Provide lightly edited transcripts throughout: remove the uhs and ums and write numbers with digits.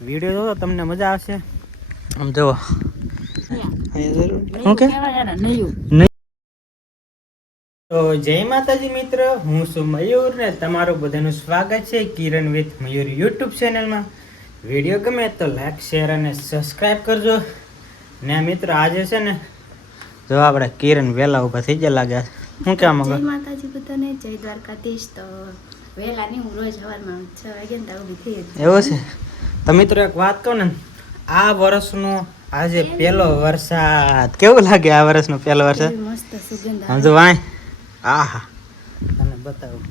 Video જોવો તમને મજા આવશે. આમ જુઓ શું કે તો જય માતાજી મિત્ર, હું છું મયુર ને તમારું બધાનું સ્વાગત છે કિરણ વિથ મયુર યુટ્યુબ ચેનલમાં. વિડીયો ગમે તો લાઈક શેર અને સબસ્ક્રાઈબ કરજો. ને મિત્રો આજે છે ને જો આપણે કિરણ વહેલા ઊભા થઈ ગયા લાગ્યા. શું કહેવા માંગો? જય માતાજી બધાને, જય દ્વારકાધીશ. તો વહેલા નહીં, હું રોજ સવારમાં 6 વાગ્યા ને ઊભી થઈ જ. એવું છે? તો મિત્રો એક વાત કહું ને, આ વર્ષનો આજે પહેલો વરસાદ કેવું લાગે? આ વર્ષનો પહેલો વરસાદ મસ્ત સુગંધ સમજો વાય. આહા તમને બતાવું.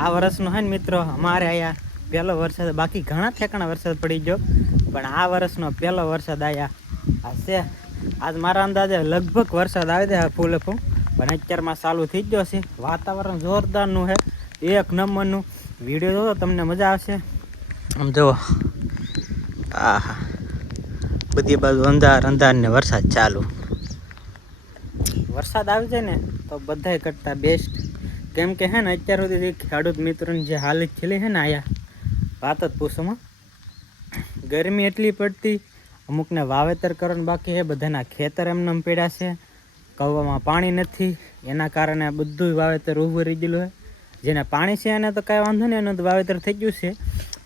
આ વર્ષનો હે ને મિત્રો અમારે અહીંયા પહેલો વરસાદ, બાકી ઘણા ઠેકાણા વરસાદ પડી ગયો, પણ આ વર્ષનો પહેલો વરસાદ આવ્યા આ છે. આજ મારા અંદાજે લગભગ વરસાદ આવી જાય ફૂલે ફૂલ, પણ અત્યારમાં ચાલુ થઈ ગયો છે. વાતાવરણ જોરદારનું છે, એક નંબરનું. વિડીયો જોવો તમને મજા આવશે. આમ જુઓ, આહા બધી બાજુ અંધાર અંધાર ને વરસાદ ચાલુ. વરસાદ આવી જાય ને તો બધાય કરતા બેસ્ટ. કેમ કે હે ને અત્યાર સુધી ખેડૂત મિત્રોની જે હાલત છેલ્લી છે ને આયા વાત જ પૂછોમાં. ગરમી એટલી પડતી, અમુકને વાવેતર કરવાનું બાકી છે, બધાના ખેતર એમને પડ્યા છે, કવામાં પાણી નથી, એના કારણે બધું વાવેતર ઊભું રહી ગયેલું છે. જેને પાણી છે એને તો કાંઈ વાંધો નહીં, એનું તો વાવેતર થઈ ગયું છે,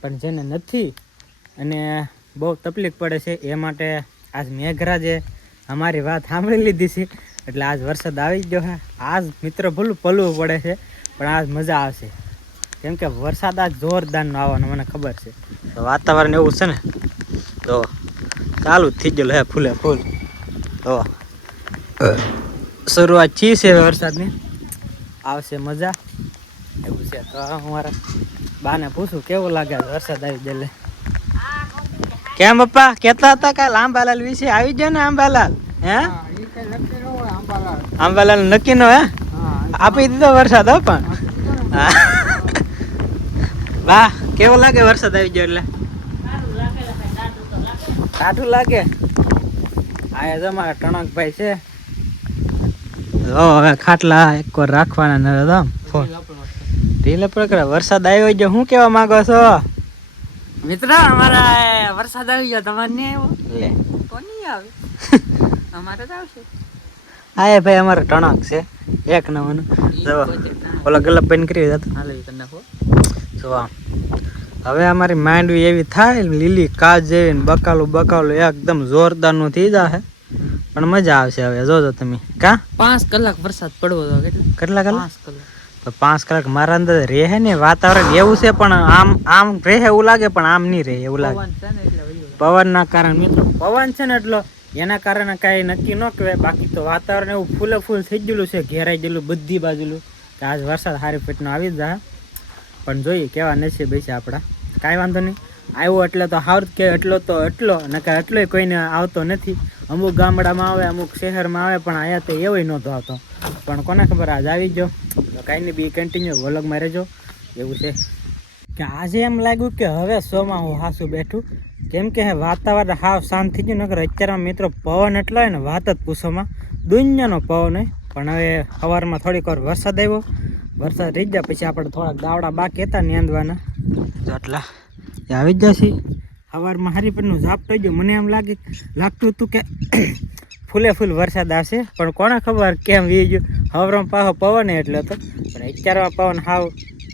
પણ જેને નથી અને બહુ તકલીફ પડે છે એ માટે આજ મેઘરાજે અમારી વાત સાંભળી લીધી છે, એટલે આજ વરસાદ આવી ગયો છે. આજ મિત્ર ભૂલું પલવું પડે છે, પણ આજ મજા આવશે. કેમ કે વરસાદ આજ જોરદારનો આવવાનો મને ખબર છે. તો વાતાવરણ એવું છે ને તો ચાલુ જ થઈ ગયેલું હે ફૂલે ફૂલ. તો શરૂઆત છી છે વરસાદની, આવશે મજા એવું છે. તો અમારા બાને પૂછું કેવું લાગે વરસાદ આવી ગયેલે. કેમ પપ્પા કહેતા હતા કાલ આંબાલાલ વિશે આવી ગયો ને? આંબાલાલ હે આંબાલાલ નક્કી નો હે આપી દીધો વરસાદ હો. પણ વાહ કેવો લાગે વરસાદ આવી ગયો એટલે? ટાઢું લાગે. આ જ અમારા ટણકભાઈ છે. હવે ખાટલા એક વાર રાખવાના ને ફોન ઢીલે પકડા. વરસાદ આવ્યો ગયો, શું કેવા માંગો છો મિત્ર? અમારા વરસાદ આવી ગયો, તમારે નહીં આવ્યો? લે કોની આવે? અમારે જ આવશે. આ ભાઈ અમારો ટણક છે એક નવાનું. ઓલા ગલપ પેન કરી દીધા હાલ કરી નાખો. જો હવે અમારી માંડવી એવી થાય લીલી કાચ જેવી ને બકાલું બકાલું એકદમ જોરદારનું થઈ જશે, પણ મજા આવશે. હવે જોજો તમે. કા 5 કલાક વરસાદ પડવો તો કેટલા કલાક? 5 કલાક. તો 5 કલાક મારા અંદર રહે ને વાતાવરણ એવું છે, પણ આમ રહે એવું લાગે, પણ આમ નહીં રહે એવું લાગે. પવનના કારણે મિત્રો, પવન છે ને એટલો એના કારણે કાંઈ નક્કી ન કહેવાય. બાકી તો વાતાવરણ એવું ફૂલે ફૂલ થઈ ગયેલું છે, ઘેરાઈ ગયેલું બધી બાજુલું, કે આજ વરસાદ સારી પેટનો આવી જ જાય. પણ જોઈએ કેવા નસીબ છે આપણા. કાંઈ વાંધો નહીં, આવ્યો એટલે તો હાર કે એટલો તો એટલો, નકર એટલોય કોઈને આવતો નથી. અમુક ગામડામાં આવે, અમુક શહેરમાં આવે, પણ અહીંયા તો એવોય નહોતો આવતો. પણ કોને ખબર આજ આવી ગયો. તો કાંઈ નહીં, બી કન્ટિન્યુ વ્લોગમાં રહેજો. એવું છે કે આજે એમ લાગ્યું કે હવે શોમાં હું હાસું બેઠું. કેમ કે વાતાવરણ હાવ શાંત થઈ ગયું. નકર અત્યારમાં મિત્રો પવન એટલો હોય ને વાત જ પૂછોમાં, દુનિયાનો પવન હોય. પણ હવે સવારમાં થોડીક વાર વરસાદ આવ્યો, વરસાદ રહી ગયા પછી આપણે થોડાક દાવડા બાકી હતા નીંદવાના, તો એટલા એ આવી જ જશે. સવારમાં હરીપરનું ઝાપ થઈ ગયું. મને એમ લાગતું હતું કે ફૂલે ફૂલ વરસાદ આવશે, પણ કોને ખબર કેમ વી ગયું. સવારમાં પાછો પવન એટલો હતો, પણ અત્યારમાં પવન હાવ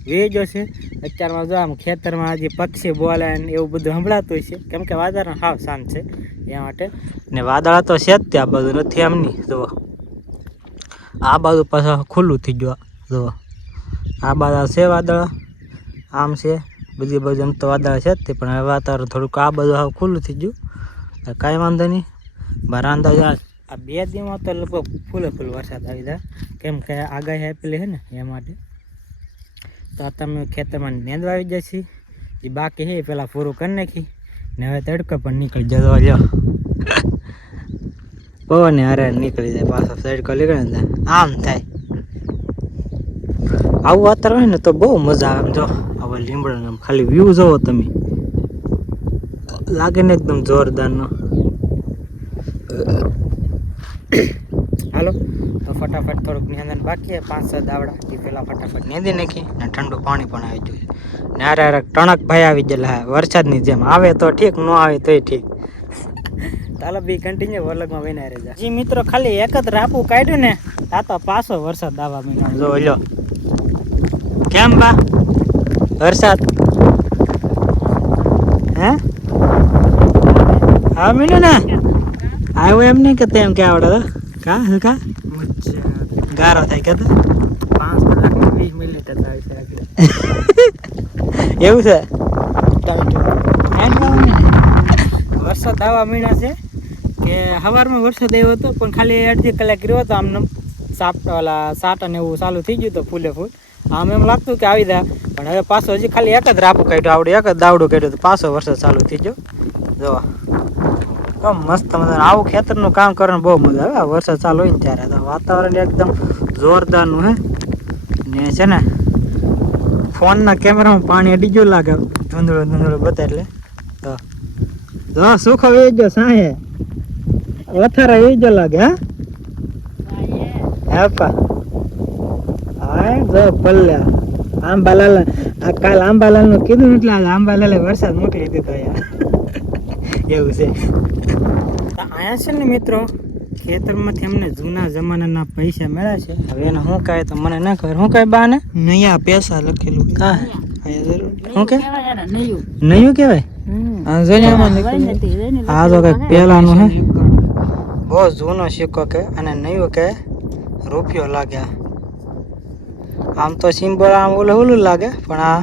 વી ગયો છે. અત્યારમાં જો આમ ખેતરમાં હજી પક્ષી બોલે ને એવું બધું સંભળાતું હોય છે, કેમ કે વાતાવરણ હાવ શાંત છે એ માટે. ને વાદળા તો છે જ ત્યાં બધું નથી એમ નહીં. જુઓ આ બાજુ પાછા ખુલ્લું થઈ ગયું. જુઓ આ બાજુ છે વાદળ, આમ છે બધી બાજુ એમ તો વાદળ છે જ તે, પણ હવે વાતાવરણ થોડુંક આ બધું હાવ ખુલ્લું થઈ ગયું. કાંઈ વાંધો નહીં. મારા અંદાજ આ 2 દિવસમાં તો લગભગ ફૂલે ફૂલ વરસાદ આવી જાય, કેમ કે આગાહી આપેલી છે ને એ માટે. તો તમે ખેતરમાં નેંદવા આવી જશે, એ બાકી છે એ પહેલાં પૂરું કરી નાખી ને હવે તડકો પણ નીકળી જતો. લ્યો પવન અરે નીકળી જાય, પાછો તડકો નીકળે ને આમ થાય. આવું વાતાવરણ હોય ને તો બહુ મજા આવે. જો આવા લીમડા ખાલી વ્યૂ જોવો તમે, લાગે ને એકદમ જોરદારનો. હાલો તો ફટાફટ થોડુંક નિંદન બાકી 5-6 દાવડા એ પેલા ફટાફટ નીંદી નાખી ને ઠંડુ પાણી પણ આવી ગયું ને આરે ટણક ભાઈ આવી ગયેલા વરસાદની જેમ આવે તો ઠીક ન આવે તોય ઠીક ચાલો બી કન્ટિન્યુ વલગમાં વહીને રહેજા જી મિત્રો ખાલી એક જ રાપું કાઢ્યું ને આ તો પાછો વરસાદ આવવા મીનો જો લ્યો કેમ બા વરસાદ હે હા મીનો ને આવ્યો એમ નહીં કે તેમ કે આવડે તો કા ગારો થાય કે 5 કલાકમાં 20 મિનિટ થાય છે એવું છે વરસાદ આવવા મીના છે કે સવારમાં વરસાદ આવ્યો હતો પણ ખાલી અડધી કલાક રહ્યો હતો આમ સાટા ને એવું ચાલુ થઈ ગયું હતું ફૂલે ફૂલ આમ એમ લાગતું કે આવી જાય પણ હવે પાછો હજી ખાલી એક જ રાપું કાઢ્યું આવડે એક જ દાવડું કાઢ્યું તો પાછો વરસાદ ચાલુ થઈ ગયો જો કમ મસ્ત મજા આવું ખેતરનું કામ કરવાનું બહુ મજા આવે વરસાદ ચાલુ હોય ને ત્યારે તો વાતાવરણ એકદમ જોરદારનું હે ને છે ને ફોનના કેમેરામાં પાણી અડી ગયું લાગે ધૂંધળું બતા એટલે તો જો સુખો વે ગયો સાહે વથારા વે ગયો લાગે હા પા હા જો પલ્લ્યા આંબાલાલ આ કાલ આંબાલાલ નું કીધું એટલે આંબાલાલે વરસાદ મોકલી દીધો યાર એવું છે આયા છે ને મિત્રો ખેતરમાંથી અમને જૂના જમાનાના પૈસા મળ્યા છે હવે એને શું કહે તો મને ના ખબર શું કહે બા ને નયા પૈસા લખેલું હા શું કે નયું કહેવાય આ તો કઈક પેલાનું હે બહુ જૂનો સિક્કો કે અને નયું કે રૂપિયો લાગે આમ તો સિમ્બોલ આમ ઓલું લાગે પણ આ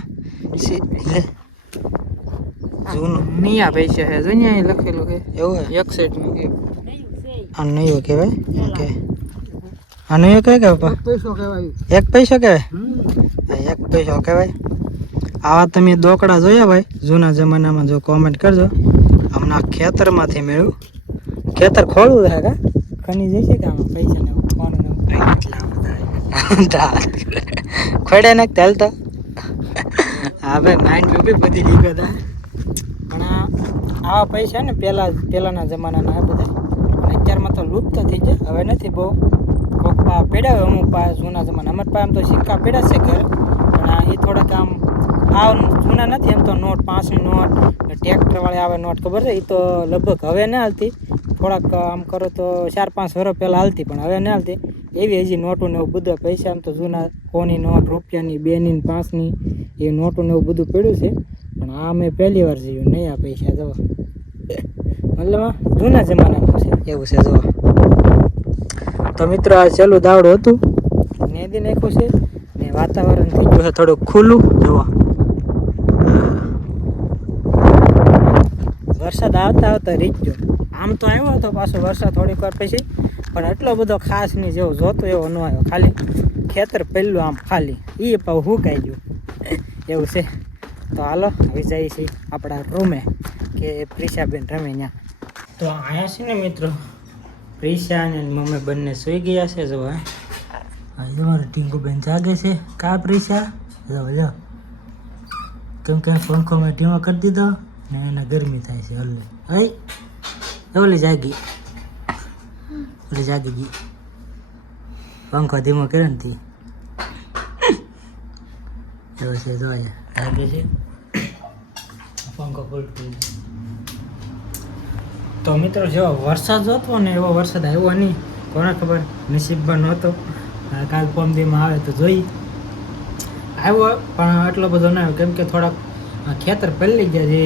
જૂનું નિયા પૈસા હે જોઈને લખેલું છે એવું હે એક સાઈડ માં આ નયું કહેવાય ઓકે આ નયું કહે કે પૈસો કહેવાય એક પૈસો કહેવાય એક પૈસો કહેવાય આવા તમે દોકડા જોયા ભાઈ જૂના જમાનામાં જો કોમેન્ટ કરજો હમણાં ખેતરમાંથી મેળવ્યું ખેતર ખોલવું છે કા ખની જશે કે આમાં પૈસા ને ફોન ને ખોડે ને તેલ તો હા ભાઈ માઇન્ડ બી બધી લીગો હતા પણ આવા પૈસા ને પહેલાના જમાનાના બધા અત્યારમાં તો લુપ્ત થઈ જાય હવે નથી બહુ કોક પા પેડા અમુક પા જૂના જમાના અમારે પા આમ તો સિક્કા પેડા છે ઘરે પણ એ થોડાક આમ આ જૂના નથી એમ તો નોટ 5ની નોટ ટ્રેક્ટરવાળી આવે નોટ ખબર છે એ તો લગભગ હવે ન હાલતી થોડાક આમ કરો તો 4-5 વર્ષ પહેલાં હાલતી પણ હવે ન હાલતી એવી હજી નોટો ને એવું બધું પૈસા આમ તો જૂના 100ની નોટ રૂપિયાની 2ની 5ની એ નોટો ને એવું બધું પડ્યું છે પણ આ મેં પહેલી વાર જોયું નહીં આ પૈસા જો મતલબ જૂના જમાનાનું છે એવું છે જો તો મિત્રો આ છેલ્લું દાવડું હતું નેદી નાખ્યું છે ને વાતાવરણ થઈ ગયું છે થોડું ખુલ્લું જોવા વરસાદ આવતા રીતજો આમ તો આવ્યો હતો પાછો વરસાદ થોડીક વાર પછી પણ એટલો બધો ખાસ નહીં જેવો જોતો એવો ન આવ્યો ખાલી ખેતર પહેલું આમ ખાલી એ પાવ હુકાઈ ગયું એવું છે તો હાલો આવી જાય છે આપણા રૂમે કે પ્રિશાબેન રમે ત્યાં તો અહીંયા છે ને મિત્રો પ્રિશા અને મમ્મી બંને સૂઈ ગયા છે જો હા તમારે ટીંગુબેન જાગે છે કા પ્રિશા જો લો કેમ પંખો મેં ટીમો કરી દીધો ને એને ગરમી થાય છે હલ્લે હઈ ઓલી જાગી ગઈ પંખો ધીમો કર્યો ને તી એવું છે જો જાગે છે પંખો ફૂલ તો મિત્રો જેવો વરસાદ જોતો ને એવો વરસાદ આવ્યો નહીં કોને ખબર નસીબમાં નહોતો કાલ પમદીમાં આવે તો જોઈ આવ્યો પણ એટલો બધો ના આવ્યો કેમ કે થોડાક ખેતર પલળી ગયા જે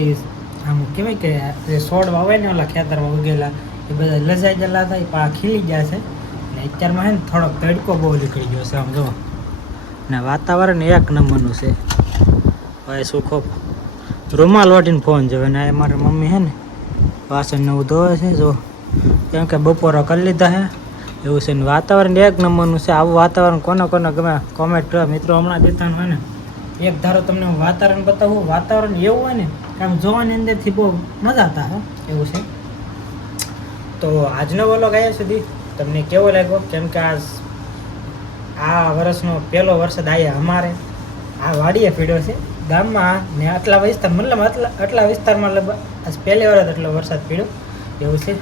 આમ કહેવાય કે જે છોડવા હોય ને ઓલા ખેતરમાં ઉગેલા એ બધા લજાઈ ગયેલા હતા એ પા ખીલી ગયા છે ને અત્યારમાં છે ને થોડોક તડકો બહુ નીકળી ગયો છે આમ જો ને વાતાવરણ એક નંબરનું છે ભાઈ સુખો રૂમાલ વાટીને ફોન જોવે ને મારી મમ્મી છે ને વાસણ નવું ધોવે છે જો કેમ કે બપોરો કરી લીધા છે એવું છે ને વાતાવરણ એક નંબરનું છે આવું વાતાવરણ કોને ગમે કોમેન્ટ કરો મિત્રો હમણાં દેતાનું હોય ને એક ધારો તમને હું વાતાવરણ બતાવું વાતાવરણ એવું હોય ને કે આમ જોવાની અંદરથી બહુ મજા આવતા હો એવું છે તો આજનો વ્લોગ આવ્યા સુધી તમને કેવો લાગ્યો કેમ કે આ વર્ષનો પહેલો વરસાદ આવ્યા અમારે આ વાડીએ પીડ્યો છે ગામમાં ને આટલા વિસ્તાર મતલબ આટલા વિસ્તારમાં લગભગ આજ પહેલી વાર એટલો વરસાદ પીડ્યો એવું છે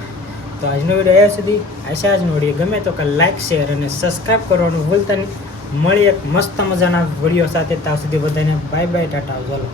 તો આજનો વિડીયો અહીંયા સુધી. આશા આજનો વિડીયો ગમે તો કે લાઈક શેર અને સબસ્ક્રાઈબ કરવાનું ભૂલતા નહીં. મળી એક મસ્ત મજાના વિડીયો સાથે. ત્યાં સુધી બધાને બાય બાય, ટાટા, ચાલો.